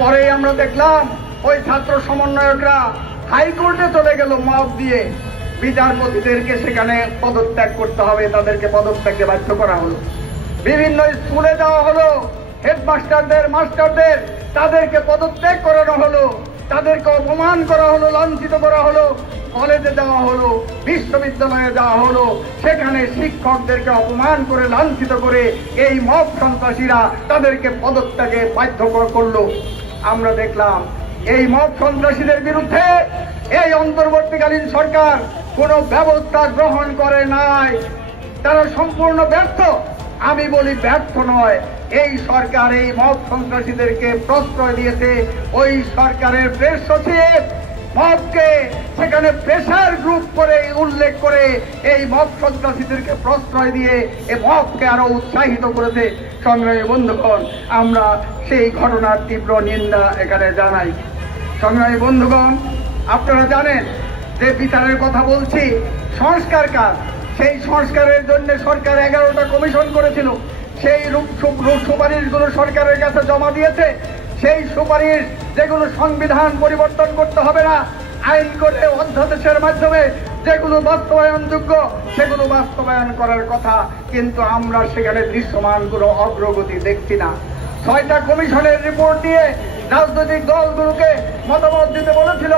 পরেই আমরা দেখলাম ওই ছাত্র সমন্বয়করা হাইকোর্টে চলে গেল মব দিয়ে, বিচারপতিদেরকে সেখানে পদত্যাগ করতে হবে, তাদেরকে পদত্যাগে বাধ্য করা হলো। বিভিন্ন স্কুলে যাওয়া হলো, হেডমাস্টারদের মাস্টারদের তাদেরকে পদত্যাগ করানো হলো, তাদেরকে অপমান করা হলো, লাঞ্ছিত করা হলো। কলেজে যাওয়া হলো, বিশ্ববিদ্যালয়ে যাওয়া হলো, সেখানে শিক্ষকদেরকে অপমান করে লাঞ্ছিত করে এই মব সন্ত্রাসীরা তাদেরকে পদত্যাগে বাধ্য করলো। আমরা দেখলাম এই মব সন্ত্রাসীদের বিরুদ্ধে এই অন্তর্বর্তীকালীন সরকার কোনো ব্যবস্থা গ্রহণ করে নাই। তারা সম্পূর্ণ ব্যর্থ। আমি বলি ব্যর্থ নয়, এই সরকার এই মব সন্ত্রাসীদেরকে প্রশ্রয় দিয়েছে। ওই সরকারের প্রেস সচিব মবকে সেখানে প্রেসার গ্রুপ করে উল্লেখ করে এই মব সন্ত্রাসীদেরকে প্রশ্রয় দিয়ে এই মবকে আরো উৎসাহিত করেছে। সংগ্রামী বন্ধুগণ, আমরা সেই ঘটনার তীব্র নিন্দা এখানে জানাই। সংগ্রামী বন্ধুগণ, আপনারা জানেন যে বিচারের কথা বলছি, সংস্কার কাজ, সেই সংস্কারের জন্য সরকার 11টা কমিশন করেছিল। সেই সুপারিশগুলো সরকারের কাছে জমা দিয়েছে। সেই সুপারিশ যেগুলো সংবিধান পরিবর্তন করতে হবে না, আইন করে অধ্যাদেশের মাধ্যমে যেগুলো বাস্তবায়নযোগ্য সেগুলো বাস্তবায়ন করার কথা, কিন্তু আমরা সেখানে দৃশ্যমান কোনো অগ্রগতি দেখছি না। 6টা কমিশনের রিপোর্ট দিয়ে রাজনৈতিক দলগুলোকে মতামত দিতে বলেছিল।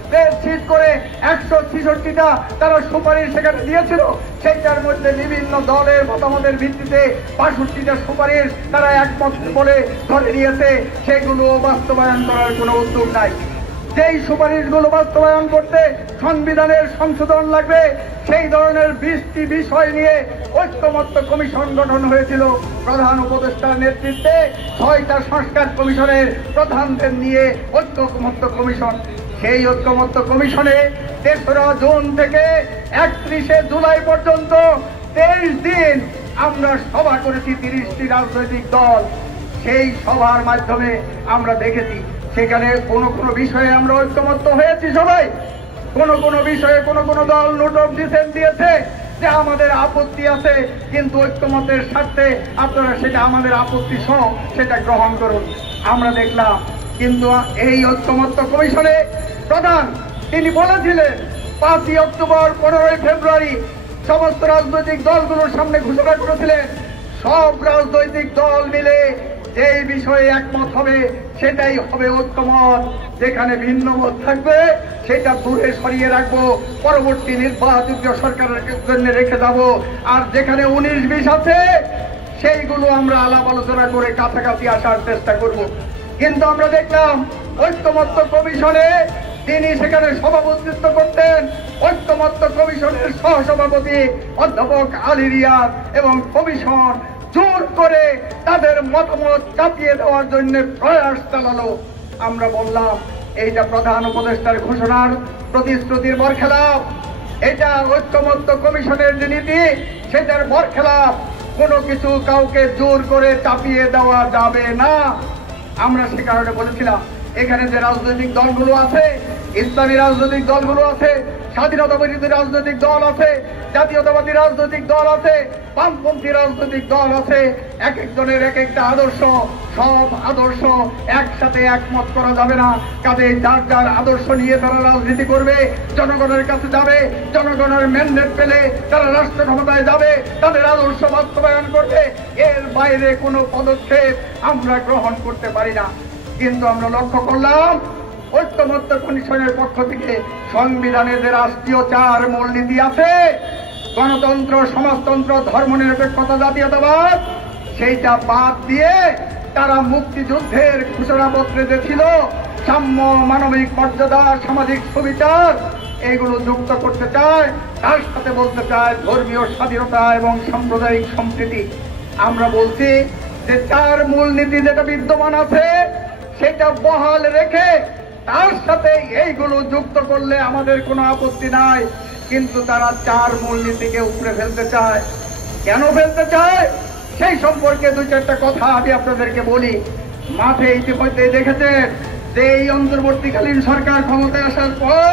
স্প্রেডশিট করে 166টা তারা সুপারিশ সেখানে দিয়েছিল। সেইটার মধ্যে বিভিন্ন দলের মতামতের ভিত্তিতে 62টা সুপারিশ তারা একমত বলে ধরে নিয়েছে। সেগুলো বাস্তবায়ন করার কোনো উদ্যোগ নাই। যেই সুপারিশগুলো বাস্তবায়ন করতে সংবিধানের সংশোধন লাগবে, সেই ধরনের 20টি বিষয় নিয়ে ঐক্যমত্য কমিশন গঠন হয়েছিল। প্রধান উপদেষ্টার নেতৃত্বে 6টা সংস্কার কমিশনের প্রধানদের নিয়ে ঐক্যমত্য কমিশন। সেই ঐক্যমত্য কমিশনে 3রা জুন থেকে 31শে জুলাই পর্যন্ত 23 দিন আমরা সভা করেছি 30টি রাজনৈতিক দল। সেই সভার মাধ্যমে আমরা দেখেছি সেখানে কোন কোন বিষয়ে আমরা ঐক্যমত্য হয়েছি সবাই। কোন কোন বিষয়ে কোন কোন দল নোট অফ ডিসেন্ট দিয়েছে যে আমাদের আপত্তি আছে, কিন্তু ঐক্যমতের স্বার্থে আপনারা সেটা আমাদের আপত্তি সহ সেটা গ্রহণ করুন। আমরা দেখলাম কিন্তু এই ঐক্যমত্য কমিশনে প্রধান তিনি বলেছিলেন 5ই অক্টোবর 15ই ফেব্রুয়ারি সমস্ত রাজনৈতিক দলগুলোর সামনে ঘোষণা করেছিলেন সব রাজনৈতিক দল মিলে যেই বিষয়ে একমত হবে সেটাই হবে ঐক্যমত। যেখানে ভিন্ন মত থাকবে সেটা দূরে সরিয়ে রাখবো, পরবর্তী নির্বাচিত সরকারের জন্য রেখে যাব। আর যেখানে 19-20 আছে সেইগুলো আমরা আলাপ আলোচনা করে কাছাকাছি আসার চেষ্টা করব। কিন্তু আমরা দেখলাম ঐক্যমত্য কমিশনে তিনি সেখানে সভাপতিত্ব করতেন ঐক্যমত্য কমিশনের সহসভাপতি অধ্যাপক আলী রিয়াদ, এবং কমিশন জোর করে তাদের মতামত চাপিয়ে দেওয়ার জন্য প্রয়াস চালালো। আমরা বললাম এইটা প্রধান উপদেষ্টার ঘোষণার প্রতিশ্রুতির বরখেলাপ, এটা ঐক্যমত্য কমিশনের যে নীতি সেটার বরখেলাপ। কোনো কিছু কাউকে জোর করে চাপিয়ে দেওয়া যাবে না। আমরা সে কারণে বলেছিলাম এখানে যে রাজনৈতিক দলগুলো আছে, ইসলামী রাজনৈতিক দলগুলো আছে, স্বাধীনতাবাদী রাজনৈতিক দল আছে, জাতীয়তাবাদী রাজনৈতিক দল আছে, বামপন্থী রাজনৈতিক দল আছে, এক একজনের এক একটা আদর্শ, সব আদর্শ একসাথে একমত করা যাবে না। কাজে যার যার আদর্শ নিয়ে তারা রাজনীতি করবে, জনগণের কাছে যাবে, জনগণের ম্যান্ডেট পেলে তারা রাষ্ট্র ক্ষমতায় যাবে, তাদের আদর্শ বাস্তবায়ন করবে। এর বাইরে কোনো পদক্ষেপ আমরা গ্রহণ করতে পারি না। কিন্তু আমরা লক্ষ্য করলাম ঐক্যমত্য কমিশনের পক্ষ থেকে সংবিধানে যে রাষ্ট্রীয় 4 মূলনীতি আছে, গণতন্ত্র, সমাজতন্ত্র, ধর্মনিরপেক্ষতা, জাতীয়তাবাদ, সেইটা বাদ দিয়ে তারা মুক্তিযুদ্ধের ঘোষণাপত্রে যে ছিল সাম্য, মানবিক মর্যাদা, সামাজিক সুবিচার, এইগুলো যুক্ত করতে চায়। তার সাথে বলতে চায় ধর্মীয় স্বাধীনতা এবং সাম্প্রদায়িক সম্প্রীতি। আমরা বলছি যে 4 মূলনীতি যেটা বিদ্যমান আছে সেটা বহাল রেখে তার সাথে এইগুলো যুক্ত করলে আমাদের কোনো আপত্তি নাই। কিন্তু তারা 4 মূলনীতিকে উপরে ফেলতে চায়। কেন ফেলতে চায় সেই সম্পর্কে 2-4টা কথা আমি আপনাদেরকে বলি। মাঠে ইতিমধ্যে দেখেছেন যে এই অন্তর্বর্তীকালীন সরকার ক্ষমতায় আসার পর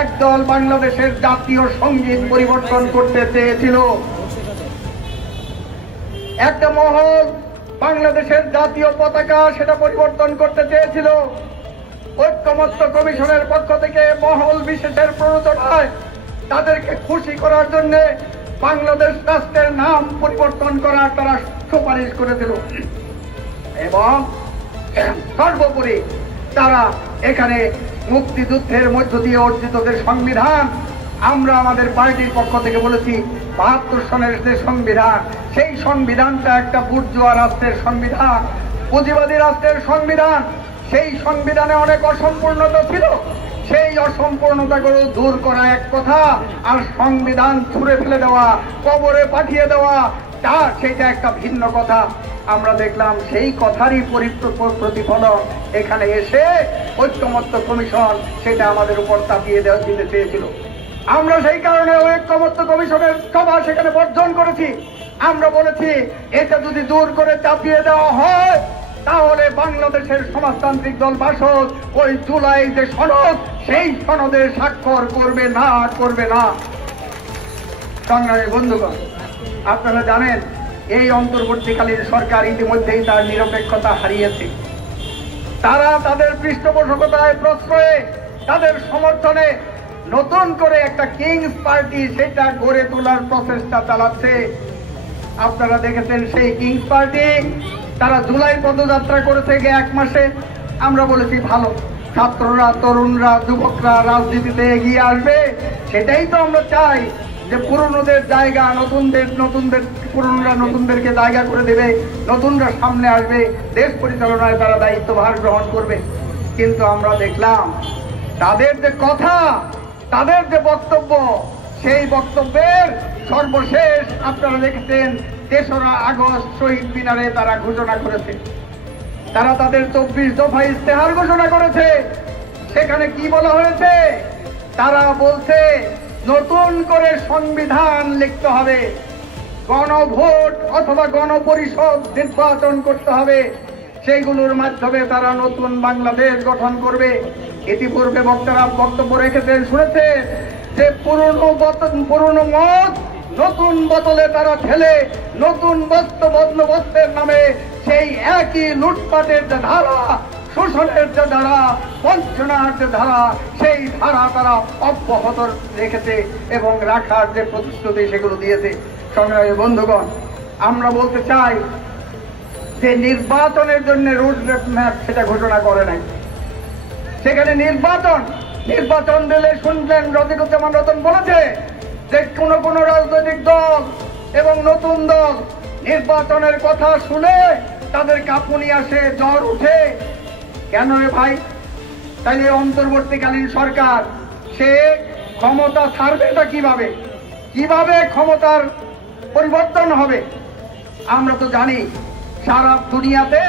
একদল বাংলাদেশের জাতীয় সঙ্গীত পরিবর্তন করতে চেয়েছিল। একটা মহল বাংলাদেশের জাতীয় পতাকা সেটা পরিবর্তন করতে চেয়েছিল। ঐক্যমত্য কমিশনের পক্ষ থেকে মহল বিশেষের প্ররোচনায় তাদেরকে খুশি করার জন্য বাংলাদেশ রাষ্ট্রের নাম পরিবর্তন করার তারা সুপারিশ করেছিল এবং সর্বোপরি তারা এখানে মুক্তিযুদ্ধের মধ্য দিয়ে অর্জিত যে সংবিধান, আমরা আমাদের পার্টির পক্ষ থেকে বলেছি ৭২ সনের যে সংবিধান, সেই সংবিধানটা একটা বুর্জোয়া রাষ্ট্রের সংবিধান, পুঁজিবাদী রাষ্ট্রের সংবিধান। সেই সংবিধানে অনেক অসম্পূর্ণতা ছিল, সেই অসম্পূর্ণতাগুলো দূর করা এক কথা, আর সংবিধান ছুঁড়ে ফেলে দেওয়া, কবরে পাঠিয়ে দেওয়া সেটা একটা ভিন্ন কথা। আমরা দেখলাম সেই কথারই প্রতিফলন এখানে এসে ঐক্যমত্য কমিশন সেটা আমাদের উপর চাপিয়ে দিতে চেয়েছিল। আমরা সেই কারণে ঐক্যমত্য কমিশনের সভা সেখানে বর্জন করেছি। আমরা বলেছি এটা যদি দূর করে চাপিয়ে দেওয়া হয় তাহলে বাংলাদেশের সমাজতান্ত্রিক দল বাসদ ওই জুলাই যে সনদ সেই সনদে স্বাক্ষর করবে না। সংগ্রামী বন্ধুগণ, আপনারা জানেন এই অন্তর্বর্তীকালীন সরকার ইতিমধ্যেই তার নিরপেক্ষতা হারিয়েছে। তারা তাদের পৃষ্ঠপোষকতায় প্রশ্রয়ে তাদের সমর্থনে নতুন করে একটা কিংস পার্টি সেটা গড়ে তোলার প্রচেষ্টা চালাচ্ছে। আপনারা দেখেছেন সেই কিংস পার্টি তারা জুলাই পদযাত্রা করেছে এক মাসে। আমরা বলেছি ভালো, ছাত্ররা, তরুণরা, যুবকরা রাজনীতিতে এগিয়ে আসবে, সেটাই তো আমরা চাই যে পুরনোদের জায়গা পুরনোরা নতুনদেরকে জায়গা করে দেবে, নতুনরা সামনে আসবে, দেশ পরিচালনায় তারা দায়িত্বভার গ্রহণ করবে। কিন্তু আমরা দেখলাম তাদের যে কথা, তাদের যে বক্তব্য, সেই বক্তব্যের সর্বশেষ আপনারা দেখেছেন ৩রা আগস্ট শহীদ মিনারে তারা ঘোষণা করেছে। তারা তাদের ২৪ দফা ইশতেহার ঘোষণা করেছে। সেখানে কি বলা হয়েছে? তারা বলছে নতুন করে সংবিধান লিখতে হবে, গণভোট অথবা গণপরিষদ নির্বাচন করতে হবে, সেইগুলোর মাধ্যমে তারা নতুন বাংলাদেশ গঠন করবে। ইতিপূর্বে বক্তারা বক্তব্য রেখেছেন, শুনেছে যে পুরনো মত নতুন বোতলে তারা ঠেলে নতুন বন্দোবস্তের নামে সেই একই লুটপাটের যে ধারা, শোষণের যে ধারা, বঞ্চনার যে ধারা, সেই ধারা তারা অব্যাহত রেখেছে এবং রাখার যে প্রতিশ্রুতি সেগুলো দিয়েছে। সংগ্রামী বন্ধুগণ, আমরা বলতে চাই যে নির্বাচনের জন্য রুট ম্যাপ সেটা ঘোষণা করে নাই। সেখানে নির্বাচন দিলে শুনলেন রফিকুজ্জামান রতন বলেছে যে কোন রাজনৈতিক দল এবং নতুন দল নির্বাচনের কথা শুনে তাদের কাঁপুনি আসে, জ্বর উঠে। কেন রে ভাই? তাইলে অন্তর্বর্তীকালীন সরকার সে ক্ষমতা ছাড়বেটা কিভাবে ক্ষমতার পরিবর্তন হবে? আমরা তো জানি সারা দুনিয়াতে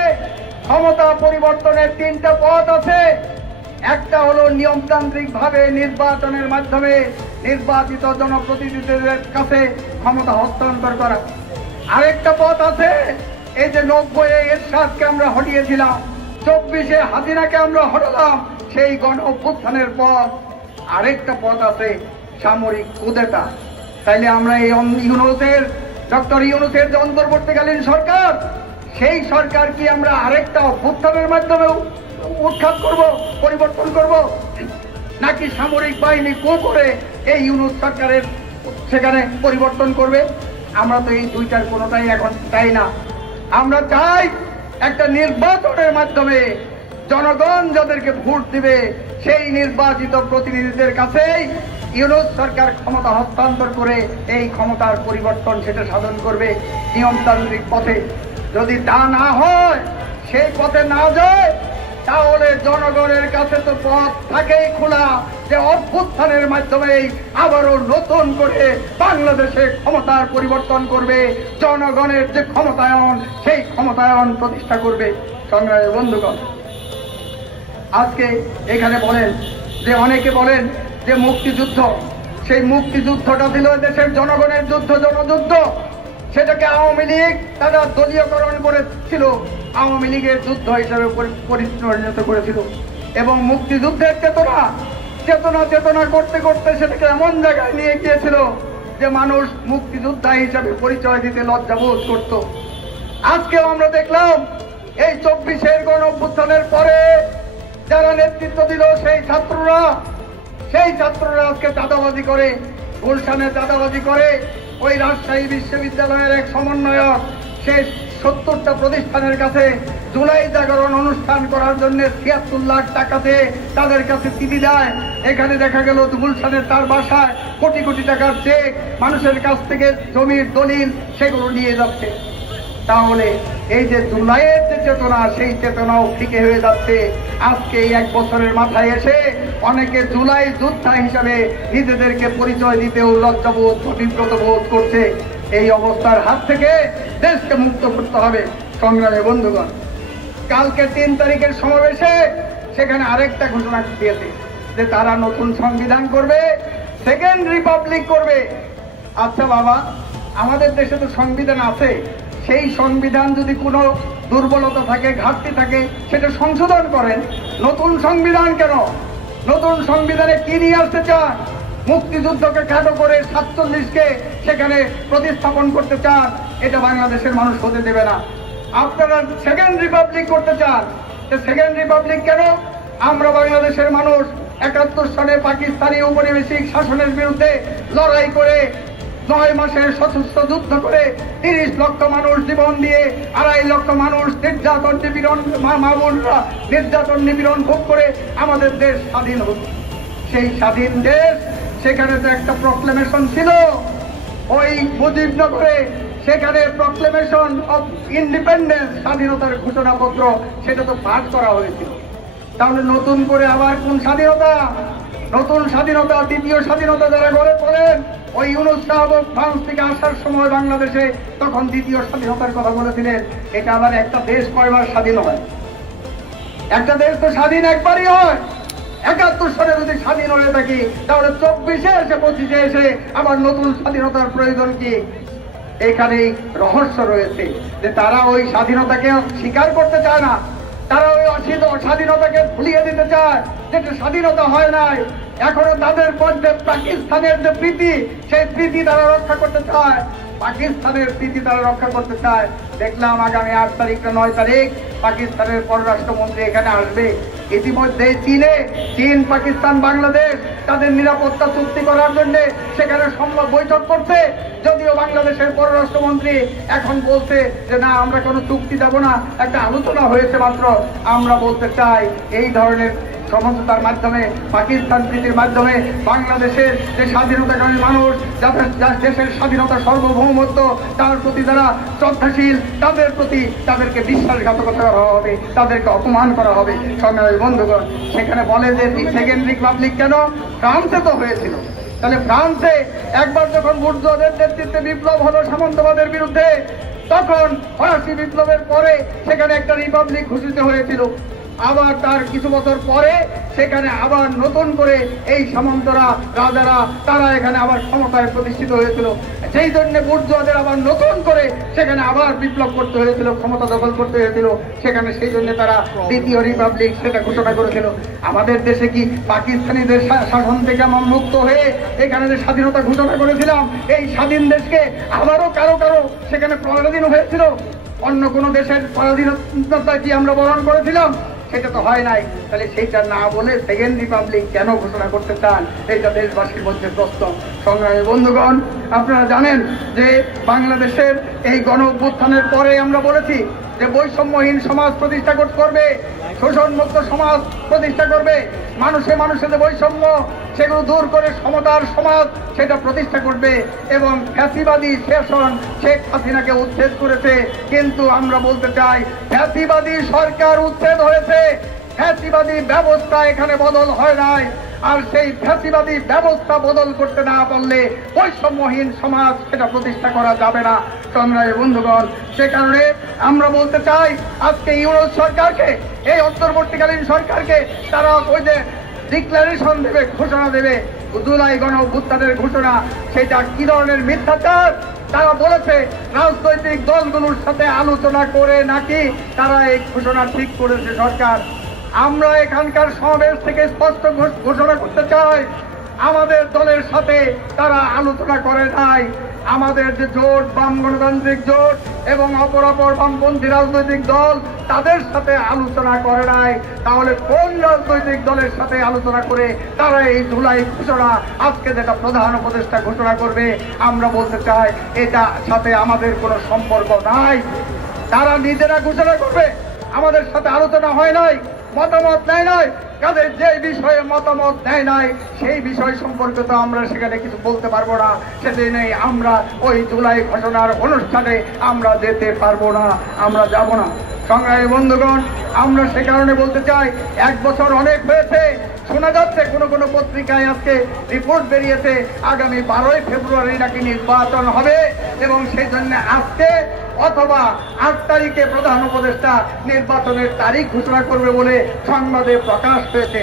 ক্ষমতা পরিবর্তনের 3টা পথ আছে। একটা হলো নিয়মতান্ত্রিক ভাবে নির্বাচনের মাধ্যমে নির্বাচিত জনপ্রতিনিধিদের কাছে ক্ষমতা হস্তান্তর করা। আরেকটা পথ আছে, এই যে 90-এ এরশাদকে আমরা হটিয়েছিলাম, 24-এ হাসিনাকে আমরা হটালাম, সেই গণ অভ্যুত্থানের পথ। আরেকটা পথ আছে সামরিক কুদেটা। তাইলে আমরা এই ডক্টর ইউনূসের যে অন্তর্বর্তীকালীন সরকার, সেই সরকার কি আমরা আরেকটা অভ্যুত্থানের মাধ্যমে উৎখাত করব, পরিবর্তন করব, নাকি সামরিক বাহিনী করে এই ইউনূস সরকারের সেখানে পরিবর্তন করবে? আমরা তো এই দুইটার কোনোটাই এখন চাই না। আমরা চাই একটা নির্বাচনের মাধ্যমে জনগণ যাদেরকে ভোট দিবে সেই নির্বাচিত প্রতিনিধিদের কাছেই ইউনূস সরকার ক্ষমতা হস্তান্তর করে এই ক্ষমতার পরিবর্তন সেটা সাধন করবে নিয়মতান্ত্রিক পথে। যদি তা না হয়, সেই পথে না যায়, তাহলে জনগণের কাছে তো পথ থাকেই খোলা যে অভ্যুত্থানের মাধ্যমেই আবারও নতুন করে বাংলাদেশে ক্ষমতার পরিবর্তন করবে, জনগণের যে ক্ষমতায়ন সেই ক্ষমতায়ন প্রতিষ্ঠা করবে। সংগ্রামী বন্ধুগণ, আজকে এখানে বলেন যে অনেকে বলেন যে মুক্তিযুদ্ধ, সেই মুক্তিযুদ্ধটা ছিল দেশের জনগণের যুদ্ধ, জনযুদ্ধ। সেটাকে আওয়ামী লীগ তারা দলীয়করণ করেছিল, আওয়ামী লীগের যুদ্ধ হিসেবে পরিণত করেছিল এবং মুক্তিযুদ্ধের চেতনা করতে করতে সেটাকে এমন জায়গায় নিয়ে গিয়েছিল যে মানুষ মুক্তিযোদ্ধা হিসেবে পরিচয় দিতে লজ্জাবোধ করত। আজকেও আমরা দেখলাম এই 24-এর গণ অভ্যুত্থানের পরে যারা নেতৃত্ব দিল সেই ছাত্ররা আজকে চাঁদাবাজি করে, গুলশানে চাঁদাবাজি করে। ওই রাজশাহী বিশ্ববিদ্যালয়ের এক সমন্বয়ক সে 70টা প্রতিষ্ঠানের কাছে জুলাই জাগরণ অনুষ্ঠান করার জন্য ৭৬ লাখ টাকাতে তাদের কাছে চিঠি দেয়। এখানে দেখা গেল গুলশানের তার বাসায় কোটি কোটি টাকার চেক মানুষের কাছ থেকে জমির দলিল সেগুলো নিয়ে যাচ্ছে। তাহলে এই যে জুলাইয়ের যে চেতনা, সেই চেতনাও ফিকে হয়ে যাচ্ছে। আজকে এই 1 বছরের মাথায় এসে অনেকে জুলাই যোদ্ধা হিসাবে নিজেদেরকে পরিচয় দিতেও লজ্জাবোধ, বিব্রত বোধ করছে। এই অবস্থার হাত থেকে দেশকে মুক্ত করতে হবে। সংগ্রামী বন্ধুগণ, কালকে 3 তারিখের সমাবেশে সেখানে আরেকটা ঘোষণা দিয়েছে যে তারা নতুন সংবিধান করবে, সেকেন্ড রিপাবলিক করবে। আচ্ছা বাবা, আমাদের দেশে তো সংবিধান আছে, সেই সংবিধান যদি কোনো দুর্বলতা থাকে, ঘাটতি থাকে, সেটা সংশোধন করেন। নতুন সংবিধান কেন? নতুন সংবিধানে কি নিয়ে আসতে চান? মুক্তিযুদ্ধকে খাটো করে 47কে সেখানে প্রতিস্থাপন করতে চান। এটা বাংলাদেশের মানুষ হতে দেবে না। আপনারা সেকেন্ড রিপাবলিক করতে চান, সেকেন্ড রিপাবলিক কেন? আমরা বাংলাদেশের মানুষ 71 সালে পাকিস্তানি উপনিবেশিক শাসনের বিরুদ্ধে লড়াই করে 9 মাসের সশস্ত্র যুদ্ধ করে 30 লক্ষ মানুষ জীবন দিয়ে, 2.5 লক্ষ মানুষ নির্যাতন নিপীড়ন, মা-বোনরা নির্যাতন নিপীড়ন ভোগ করে আমাদের দেশ স্বাধীন হল। সেই স্বাধীন দেশ, সেখানে তো একটা প্রক্লেমেশন ছিল ওই মুজিবনগরে, সেখানে প্রক্লেমেশন অফ ইন্ডিপেন্ডেন্স, স্বাধীনতার ঘোষণাপত্র, সেটা তো পাঠ করা হয়েছিল। তাহলে নতুন করে আবার কোন স্বাধীনতা? নতুন স্বাধীনতা, দ্বিতীয় স্বাধীনতা যারা গড়ে তোলেন, ওই ইউনুস সাহেব ফ্রান্স থেকে আসার সময় বাংলাদেশে তখন দ্বিতীয় স্বাধীনতার কথা বলেছিলেন। এটা আবার একটা দেশ কয়বার স্বাধীন হয়? একটা দেশ তো স্বাধীন একবারই হয়। 71 সালে যদি স্বাধীন হয়ে থাকি, তাহলে 24-এ এসে 25-এ এসে আবার নতুন স্বাধীনতার প্রয়োজন কি? এখানেই রহস্য রয়েছে যে তারা ওই স্বাধীনতাকে স্বীকার করতে চায় না। তারা ওই স্বাধীনতাকে ভুলিয়ে দিতে চায়, যেটা স্বাধীনতা হয় নাই। এখনো তাদের মধ্যে পাকিস্তানের যে প্রীতি, সেই প্রীতি তারা রক্ষা করতে চায়। পাকিস্তানের প্রীতি তারা রক্ষা করতে চায়। দেখলাম আগামী 8 তারিখ না 9 তারিখ পাকিস্তানের পররাষ্ট্রমন্ত্রী এখানে আসবে। ইতিমধ্যে চীন, পাকিস্তান, বাংলাদেশ তাদের নিরাপত্তা চুক্তি করার জন্য সেখানে সম্ভব বৈঠক করছে। যদিও বাংলাদেশের পররাষ্ট্রমন্ত্রী এখন বলছে যে না, আমরা কোনো চুক্তি দেব না, একটা আলোচনা হয়েছে মাত্র। আমরা বলতে চাই এই ধরনের সমঝোতার মাধ্যমে, পাকিস্তান প্রীতির মাধ্যমে বাংলাদেশের যে স্বাধীনতাকামী মানুষ, যাদের দেশের স্বাধীনতা সার্বভৌমত্ব তার প্রতি যারা শ্রদ্ধাশীল, তাদের প্রতি তাদেরকে বিশ্বাসঘাতকতা করা হবে, তাদেরকে অপমান করা হবে। সংগ্রামী বন্ধুগণ, সেখানে বলে যে সেকেন্ড রিপাবলিক কেন? ফ্রান্সে তো হয়েছিল। তাহলে ফ্রান্সে একবার যখন বুর্জোয়াদের নেতৃত্বে বিপ্লব হলো সামন্তবাদের বিরুদ্ধে, তখন ফরাসি বিপ্লবের পরে সেখানে একটা রিপাবলিক ঘোষিত হয়েছিল। আবার তার কিছু বছর পরে সেখানে আবার নতুন করে এই সামন্তরা, রাজারা, তারা এখানে আবার ক্ষমতায় প্রতিষ্ঠিত হয়েছিল। সেই জন্য বুর্জোয়াদের আবার নতুন করে সেখানে আবার বিপ্লব করতে হয়েছিল, ক্ষমতা দখল করতে হয়েছিল। সেখানে সেই জন্য তারা দ্বিতীয় রিপাবলিক সেটা ঘোষণা করেছিল। আমাদের দেশে কি পাকিস্তানিদের শাসন থেকে আমরা মুক্ত হয়ে এখানে যে স্বাধীনতা ঘোষণা করেছিলাম, এই স্বাধীন দেশকে আবারও কারো সেখানে পরাধীন হয়েছিল? অন্য কোন দেশের পরাধীনতা কি আমরা বরণ করেছিলাম? সেটা তো হয় নাই। তাহলে সেইটা না বলে সেকেন্ড রিপাবলিক কেন ঘোষণা করতে চান? এইটা দেশবাসীর মধ্যে প্রশ্ন। সংগ্রামী বন্ধুগণ, আপনারা জানেন যে বাংলাদেশের এই গণ অভ্যুত্থানের পরে আমরা বলেছি যে বৈষম্যহীন সমাজ প্রতিষ্ঠা করবে, শোষণমুক্ত সমাজ প্রতিষ্ঠা করবে, মানুষের যে বৈষম্য সেগুলো দূর করে সমতার সমাজ সেটা প্রতিষ্ঠা করবে, এবং ফ্যাসিবাদী শাসন শেখ হাসিনাকে উচ্ছেদ করেছে। কিন্তু আমরা বলতে চাই, ফ্যাসিবাদী সরকার উচ্ছেদ হয়েছে, ফ্যাসিবাদী ব্যবস্থা এখানে বদল হয় নাই। আর সেই ফ্যাসিবাদী ব্যবস্থা বদল করতে না পারলে বৈষম্যহীন সমাজ সেটা প্রতিষ্ঠা করা যাবে না। সংগ্রামী বন্ধুগণ, সে কারণে আমরা বলতে চাই, আজকে ইউনুস সরকারকে, এই অন্তর্বর্তীকালীন সরকারকে তারা ওই যে ডিক্লারেশন দেবে, ঘোষণা দেবে, জুলাই গণ অভ্যুত্থানের ঘোষণা, সেটা কি ধরনের মিথ্যাচার। তারা বলেছে রাজনৈতিক দলগুলোর সাথে আলোচনা করে নাকি তারা এই ঘোষণা ঠিক করেছে সরকার। আমরা এখানকার সমাবেশ থেকে স্পষ্ট ঘোষণা করতে চাই, আমাদের দলের সাথে তারা আলোচনা করে নাই। আমাদের যে জোট, বাম গণতান্ত্রিক জোট এবং অপর বামপন্থী রাজনৈতিক দল, তাদের সাথে আলোচনা করে নাই। তাহলে কোন রাজনৈতিক দলের সাথে আলোচনা করে তারা এই জুলাই ঘোষণা আজকে যেটা প্রধান উপদেষ্টা ঘোষণা করবে, আমরা বলতে চাই এটা সাথে আমাদের কোনো সম্পর্ক নাই। তারা নিজেরা ঘোষণা করবে, আমাদের সাথে আলোচনা হয় নাই, মতামত নেয় নাই। কাদের যে বিষয়ে মতামত নেয় নাই সেই বিষয় সম্পর্কে তো আমরা সেখানে কিছু বলতে পারবো না। সেদিনেই আমরা ওই জুলাই ঘোষণার অনুষ্ঠানে আমরা যেতে পারবো না, আমরা যাব না। সংগ্রামী বন্ধুগণ, আমরা সে কারণে বলতে চাই, 1 বছর অনেক হয়েছে। শোনা যাচ্ছে কোন কোন পত্রিকায় আজকে রিপোর্ট বেরিয়েছে আগামী 12ই ফেব্রুয়ারি নাকি নির্বাচন হবে এবং সেই জন্য আজকে অথবা 8 তারিখে প্রধান উপদেষ্টা নির্বাচনের তারিখ ঘোষণা করবে বলে সংবাদে প্রকাশ হয়েছে।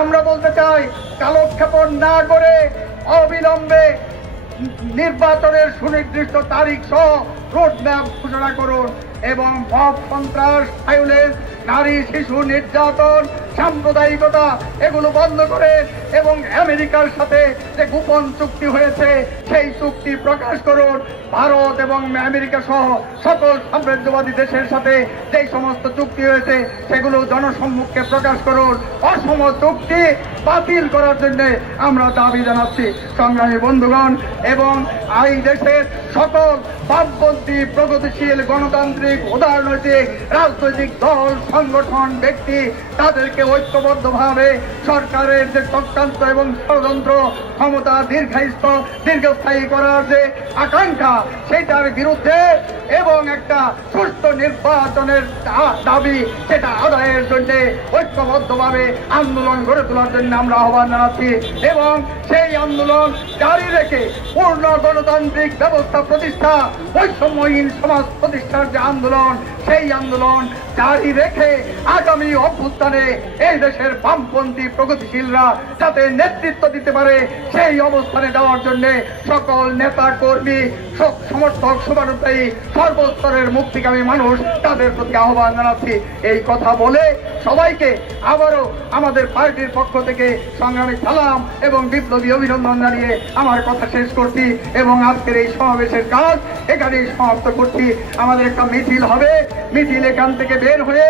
আমরা বলতে চাই, কালক্ষেপণ না করে অবিলম্বে নির্বাচনের সুনির্দিষ্ট তারিখ সহ রোডম্যাপ ঘোষণা করুন এবং মব সন্ত্রাস, ভায়োলেন্স, নারী শিশু নির্যাতন, সাম্প্রদায়িকতা এগুলো বন্ধ করেন এবং আমেরিকার সাথে যে গোপন চুক্তি হয়েছে সেই চুক্তি প্রকাশ করুন। ভারত এবং আমেরিকা সহ সকল সাম্রাজ্যবাদী দেশের সাথে যেই সমস্ত চুক্তি হয়েছে সেগুলো জনসম্মুখে প্রকাশ করুন। অসম চুক্তি বাতিল করার জন্য আমরা দাবি জানাচ্ছি। সংগ্রামী বন্ধুগণ, এবং এই দেশের সকল বামপন্থী, প্রগতিশীল, গণতান্ত্রিক, উদারনৈতিক রাজনৈতিক দল, সংগঠন, ব্যক্তি তাদেরকে ঐক্যবদ্ধভাবে সরকারের যে চক্রান্ত এবং ষড়যন্ত্র ক্ষমতা দীর্ঘস্থায়ী করার যে আকাঙ্ক্ষা সেটার বিরুদ্ধে এবং একটা সুস্থ নির্বাচনের দাবি সেটা আদায়ের জন্য ঐক্যবদ্ধভাবে আন্দোলন গড়ে তোলার জন্য আমরা আহ্বান জানাচ্ছি এবং সেই আন্দোলন জারি রেখে পূর্ণ গণতান্ত্রিক ব্যবস্থা প্রতিষ্ঠা, বৈষম্যহীন সমাজ প্রতিষ্ঠার যে আন্দোলন সেই আন্দোলন জারি রেখে আগামী অভ্যুত্থানে এই দেশের বামপন্থী প্রগতিশীলরা যাতে নেতৃত্ব দিতে পারে সেই অবস্থানে যাওয়ার জন্য সকল নেতা কর্মী, সমর্থক, শুভানুযায়ী সর্বস্তরের মুক্তিকামী মানুষ তাদের প্রতি আহ্বান জানাচ্ছি। এই কথা বলে সবাইকে আবারও আমাদের পার্টির পক্ষ থেকে সংগ্রামী সালাম এবং বিপ্লবী অভিনন্দন জানিয়ে আমার কথা শেষ করছি এবং আজকের এই সমাবেশের কাজ এখানেই সমাপ্ত করছি। আমাদের একটা মিছিল হবে, মিছিল এখান থেকে বের হয়ে